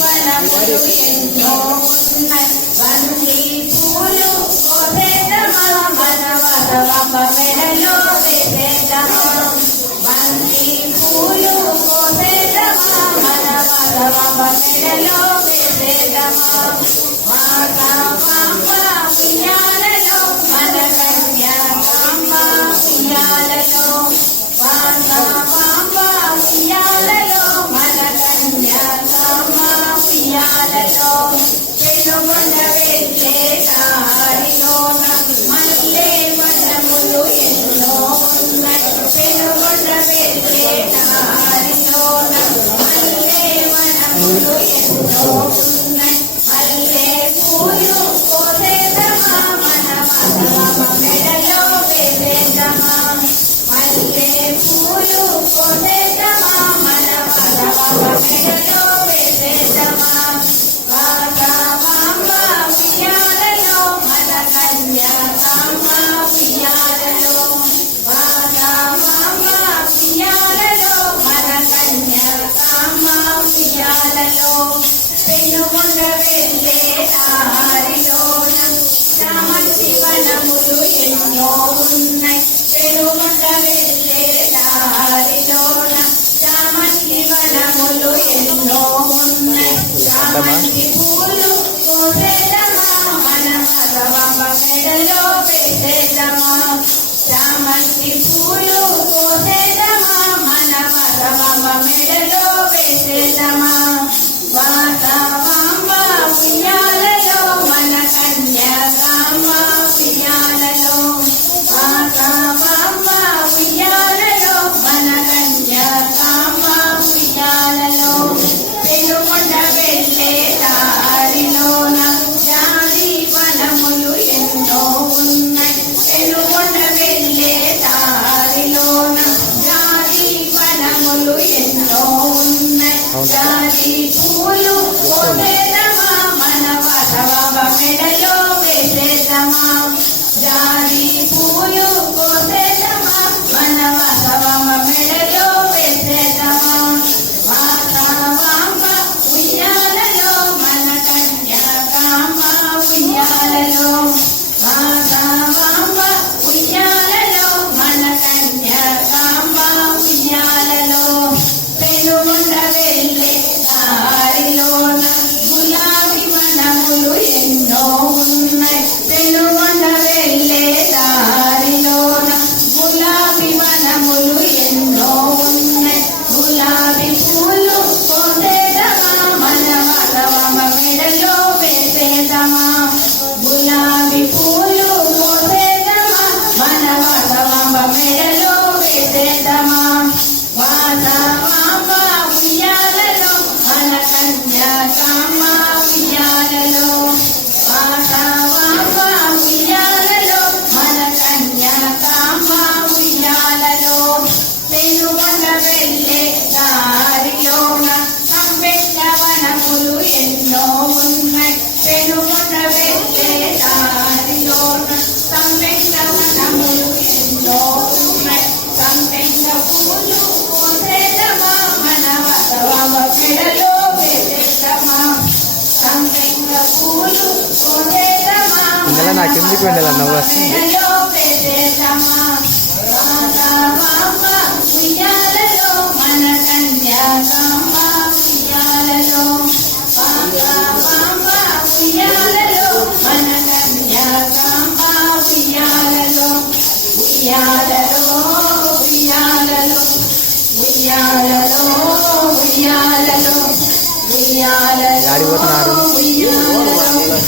వనములు ఎన్నో ఉన్నాయి బంతి పూలు కోసేద్దామా మన వరవమ్మ మెడలో వేసేద్దామా బంతి పూలు కోసేద్దామా మన వరవమ్మ మెడలో వేసేద్దామా మాతాంబ ఉయ్యాలలో మన కన్యాకాంబ ఉయ్యాలలో మాతాంబ ఉయ్యాలలో మన కన్యాకాంబ ఉయ్యాలలో పెనుగొండ వెళ్ళే దారిలోన మల్లె వనములు ఎన్నో ఉన్నాయి పెనుగొండ వెళ్ళే దారిలోన మల్లె వనములు ఎన్నో ఉన్నాయి మల్లె పూలు కోసేద్దామా మన వరవమ్మ మెడలో వేసేద్దామా మల్లె పూలు కోసేద్దామా మన వరవమ్మ మెడలో వేసేద్దామా మాతాంబ ఉయ్యాలలో మన కన్యాకాంబ ఉయ్యాలలో మాతాంబ ఉయ్యాలలో మన కన్యాకాంబ ఉయ్యాలలో పెనుగొండ వెళ్ళే దారిలోన చామంతి వనములు ఎన్నో ఉన్నాయి పెనుగొండ వెళ్ళే దారిలోన చామంతి వనములు ఎన్నో ఉన్నాయి చామంతి పూలు కోసేద్దామా మన వరవమ్మ మెడలో వేసేద్దామా చామంతి పూలు కోసేద్దామా మన వరవమ్మ మెడలో వేసేద్దామా మాతాంబ ఉయ్యాలలో మన కన్యాకాంబ ఉయ్యాలలో మాతాంబ ఉయ్యాలలో మన కన్యాకాంబ ఉయ్యాలలో పెనుగొండ వెళ్ళే దారిలోన జాతి వనములు ఎన్నో ఉన్నాయి పెనుగొండ వెళ్ళే దారిలోన జాతి వనములు ఎన్నో ఉన్నాయి జాతి పూలు కోసేద్దామా మన వరవమ్మ మెడలో వేసేద్దామా జాతి పూలు కోసేద్దామా మన వరవమ్మ మెడలో వేసేద్దామా మాతాంబ ఉయ్యాలలో మన కన్యాకాంబ ఉయ్యాలలో మాతాంబ ఉయ్యాలలో మన కన్యాకాంబ ఉయ్యాలలో పెనుగొండ వెళ్ళే దారిలోన గులాబీ వనములు ఎన్నో ఉన్నాయి పెనుగొండ వెళ్ళే దారిలోన గులాబీ వనములు ఎన్నో ఉన్నాయి గులాబీ పూలు కోసేద్దామా మన వరవమ్మ మెడలో వేసేద్దామా గులాబీ పూలు కోసేద్దామా మన వరవమ్మ మెడలో వేసేద్దామా మాతాంబ ఉయ్యాలలో మన కన్యాకాంబ ఉయ్యాలలో మాతాంబ ఉయ్యాలలో మన కన్యాకాంబ ఉయ్యాలలో పెనుగొండ వెళ్ళే దారిలోన సంపెంగ వనములు ఎన్నో ఉన్నాయి పెనుగొండ వెళ్ళే దారిలోన సంపెంగ వనములు ఎన్నో ఉన్నాయి సంపెంగ పూలు కోసేద్దామా మన వరవమ్మ మెడలో వేసేద్దామా సంపెంగ పూలు కోసేద్దామా నాకెందుకు వెళ్ళాలి నవ్వు వస్తుంది మెడలో వేసేద్దామా మాతాంబ ఉయ్యాలలో మన కన్యాకాంబ ఉయ్యాలలో మాతాంబ ఉయ్యాలలో మన కన్యాకాంబ ఉయ్యాలలో ఉయ్యాలలో ఉయ్యాలలో ఉయ్యాలలో ఉయ్యాలలో ఉయ్యాలలో ఆడిపోతున్నారు ఉయ్యాలలో